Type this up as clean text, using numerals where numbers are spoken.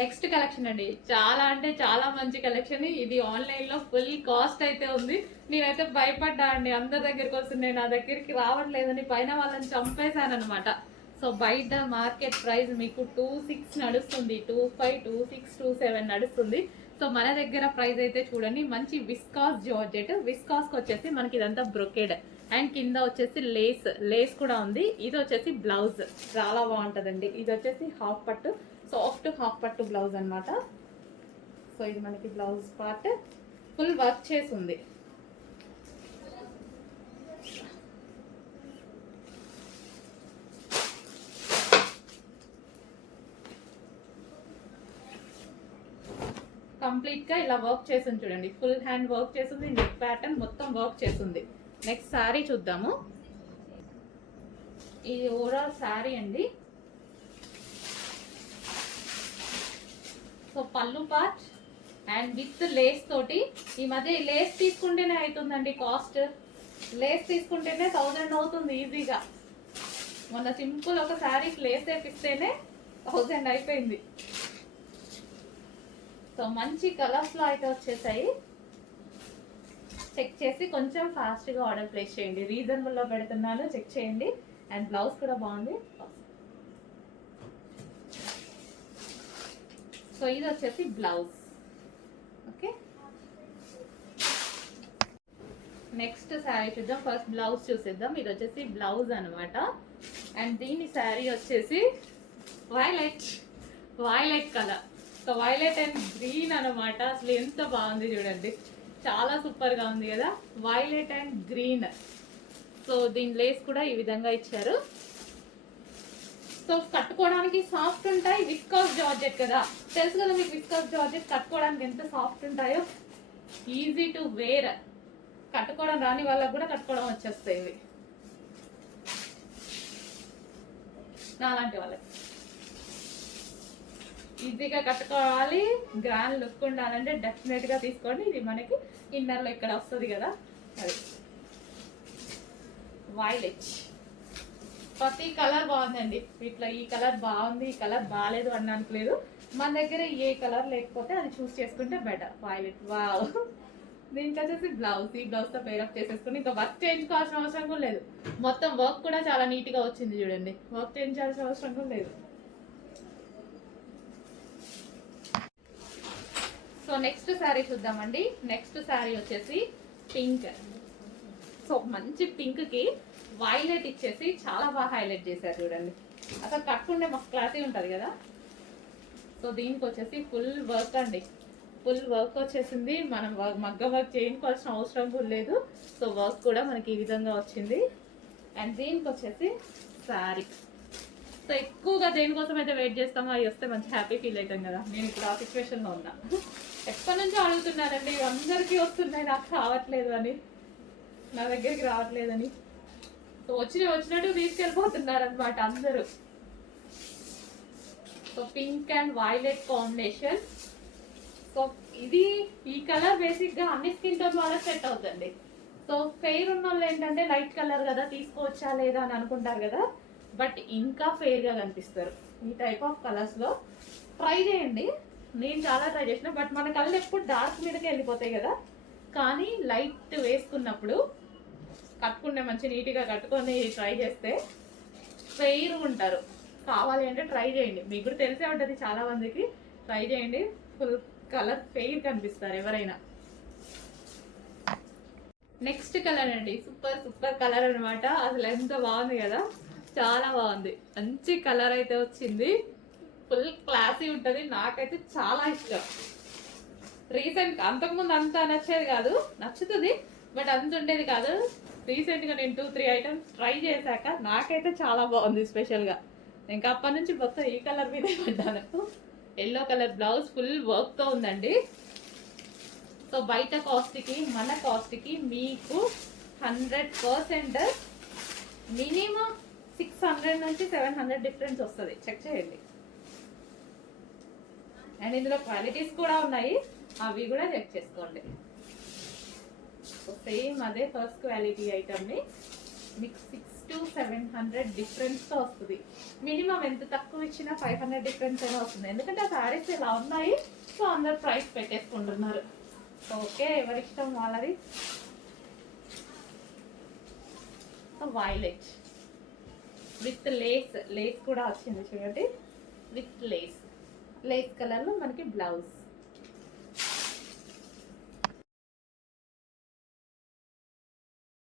Next collection అండి, చాలా అంటే చాలా మంచి కలెక్షన్. ఇది ఆన్లైన్ లో ఫుల్ కాస్ట్ అయితే ఉంది. నేనైతే భయపడ్డా అండి, అందరి దగ్గరికి వస్తున్నాయి నా దగ్గరికి రావట్లేదని పైన వాళ్ళని చంపేశాను అనమాట. సో బయట మార్కెట్ ప్రైస్ మీకు 26 నడుస్తుంది, 25, 26, 27 నడుస్తుంది. సో మన దగ్గర ప్రైస్ అయితే చూడండి, మంచి విస్కాస్ జార్జెట్. విస్కాస్ కి వచ్చేసి మనకి ఇదంతా బ్రొకేడ్ అండ్ కింద వచ్చేసి లేస్, లేస్ కూడా ఉంది. ఇది వచ్చేసి బ్లౌజ్, చాలా బాగుంటదండి. ఇది వచ్చేసి హాఫ్ పట్టు, సాఫ్ట్ హాఫ్ పట్టు బ్లౌజ్ అనమాట. సో ఇది మనకి బ్లౌజ్ పార్ట్ ఫుల్ వర్క్ చేసి ఉంది. కంప్లీట్ గా ఇలా వర్క్ చేసింది చూడండి, ఫుల్ హ్యాండ్ వర్క్ చేసింది, నెక్ ప్యాటర్న్ మొత్తం వర్క్ చేసింది. నెక్స్ట్ శారీ చూద్దాము. ఇది ఓవరాల్ శారీ అండి. సో పళ్ళు పార్ట్ అండ్ విత్ లేస్ తోటి. ఈ మధ్య లేస్ తీసుకుంటేనే అవుతుందండి కాస్ట్, లేస్ తీసుకుంటేనే 1000 అవుతుంది ఈజీగా. మొన్న సింపుల్ ఒక శారీకి లేస్ వేపిస్తేనే 1000 అయిపోయింది. సో మంచి కలర్స్ లో అయితే వచ్చేసాయి. చెక్ చేసి కొంచెం ఫాస్ట్ గా ఆర్డర్ ప్లేస్ చేయండి, రీజనబుల్ లో పెడుతున్నాను, చెక్ చేయండి. అండ్ బ్లౌజ్ కూడా బాగుంది. సో ఇది వచ్చేసి బ్లౌజ్. ఓకే, నెక్స్ట్ శారీ చూద్దాం. ఫస్ట్ బ్లౌజ్ చూసేద్దాం. ఇది వచ్చేసి బ్లౌజ్ అనమాట. అండ్ దీని శారీ వచ్చేసి violet, violet colour. So violet and green అనమాట. అసలు ఎంత బాగుంది చూడండి, చాలా సూపర్ గా ఉంది కదా, వైలెట్ అండ్ గ్రీన్. సో దీని లేస్ కూడా ఈ విధంగా ఇచ్చారు. సో కట్టుకోవడానికి సాఫ్ట్ ఉంటాయి, విస్కాస్ జార్జెట్ కదా, తెలుసు కదా మీకు విస్కాస్ జార్జెట్ కట్టుకోవడానికి ఎంత సాఫ్ట్ ఉంటాయో. ఈజీ టు వేర్, కట్టుకోవడం రాని వాళ్ళకు కూడా కట్టుకోవడం వచ్చేస్తాయి ఇవి, నాలాంటి వాళ్ళకి. ఈజీగా కట్టుకోవాలి, గ్రాండ్ లుక్ ఉండాలంటే డెఫినెట్ గా తీసుకోండి. ఇది మనకి ఇన్నర్ లో ఇక్కడ వస్తుంది కదా, అది వైలెట్. ప్రతి కలర్ బాగుందండి వీటిలో. ఈ కలర్ బాగుంది, ఈ కలర్ బాగాలేదు అనడానికి లేదు. మన దగ్గర ఏ కలర్ లేకపోతే అది చూస్ చేసుకుంటే బెటర్. Violet, wow. దీనికి వచ్చేసి బ్లౌజ్, ఈ బ్లౌజ్ తో పేరప్ చేసేసుకుని ఇంకా వర్క్ చేయించుకోవాల్సిన అవసరం కూడా లేదు. మొత్తం వర్క్ కూడా చాలా నీట్ గా వచ్చింది చూడండి, వర్క్ చేయించాల్సిన అవసరం కూడా లేదు. సో నెక్స్ట్ శారీ చూద్దామండి. నెక్స్ట్ శారీ వచ్చేసి పింక్. సో మంచి పింక్ కి వైలెట్ ఇచ్చేసి చాలా బాగా హైలైట్ చేశారు చూడండి. అసలు కట్టుకుంటే మస్తు క్లాసీ ఉంటుంది కదా. సో దీనికి వచ్చేసి ఫుల్ వర్క్ అండి, ఫుల్ వర్క్ వచ్చేసింది. మనం మగ్గ వర్క్ చేయించుకోవాల్సిన అవసరం కూడా లేదు. సో వర్క్ కూడా మనకి ఈ విధంగా వచ్చింది. అండ్ దీనికి వచ్చేసి శారీ. సో ఎక్కువగా దేనికోసం అయితే వెయిట్ చేస్తామో అవి వస్తే మంచి హ్యాపీ ఫీల్ అవుతాం కదా. నేను ఇప్పుడు ఆ సిచ్యువేషన్లో ఉన్నా. ఎప్పటి నుంచో అడుగుతున్నానండి, అందరికీ వస్తున్నాయి, నాకు రావట్లేదు అని, నా దగ్గరికి రావట్లేదని. సో వచ్చినట్టు తీసుకెళ్ళిపోతున్నారు అనమాట అందరూ. So pink and violet combination. So ఇది ఈ కలర్ బేసిక్ గా అన్ని స్కిన్ టోన్ వాళ్ళకి సెట్ అవుతుంది. సో ఫెయిర్ ఉన్న వాళ్ళు ఏంటంటే లైట్ కలర్ కదా తీసుకోవచ్చా లేదా అని అనుకుంటారు కదా, బట్ ఇంకా ఫెయిర్ గా కనిపిస్తారు ఈ టైప్ ఆఫ్ కలర్స్ లో. ట్రై చేయండి, నేను చాలా ట్రై చేసిన, బట్ మన కళ్ళు ఎప్పుడు డార్క్ మీదకి వెళ్ళిపోతాయి కదా. కానీ లైట్ వేసుకున్నప్పుడు కట్టుకుంటే మంచి నీట్గా కట్టుకొని ట్రై చేస్తే ఫెయిర్ ఉంటారు. కావాలి అంటే ట్రై చేయండి, మీకు కూడా తెలిసే ఉంటుంది చాలా మందికి. ట్రై చేయండి, ఫుల్ కలర్ ఫెయిర్ కనిపిస్తారు ఎవరైనా. నెక్స్ట్ కలర్ అండి, సూపర్ సూపర్ కలర్ అనమాట. అసలు ఎంత బాగుంది కదా, చాలా బాగుంది. మంచి కలర్ అయితే వచ్చింది, ఫుల్ క్లాసీ ఉంటుంది. నాకైతే చాలా ఇష్టం. రీసెంట్ అంతకుముందు అంత నచ్చేది కాదు, నచ్చుతుంది బట్ అంత ఉండేది కాదు. రీసెంట్ గా నేను 2-3 ఐటమ్స్ ట్రై చేశాక నాకైతే చాలా బాగుంది. స్పెషల్ గా ఇంకా అప్పటి నుంచి మొత్తం ఈ కలర్ మీదే పడ్డాను. Yellow colour blouse full work తో ఉందండి. సో బయట కాస్ట్ కి మన కాస్ట్ కి మీకు 100% మినిమం 600 నుంచి 700 డిఫరెన్స్ వస్తుంది. చెక్ చేయండి. అండ్ ఇందులో క్వాలిటీస్ కూడా ఉన్నాయి, అవి కూడా చెక్ చేసుకోండి. సేమ్ అదే ఫస్ట్ క్వాలిటీ ఐటమ్ ని మీకు 6 to 700 డిఫరెన్స్తో వస్తుంది. మినిమం ఎంత తక్కువ ఇచ్చినా 500 డిఫరెన్స్ అయినా వస్తుంది, ఎందుకంటే ఆ శారీస్ ఇలా ఉన్నాయి. సో అందరు ప్రైస్ పెట్టేసుకుంటున్నారు. ఓకే, ఎవరిష్టం వాళ్ళది. వైలెట్ విత్ లేస్, లేస్ కూడా వచ్చింది చూడండి, విత్ లేస్, లేస్ కలర్లో మనకి బ్లౌజ్.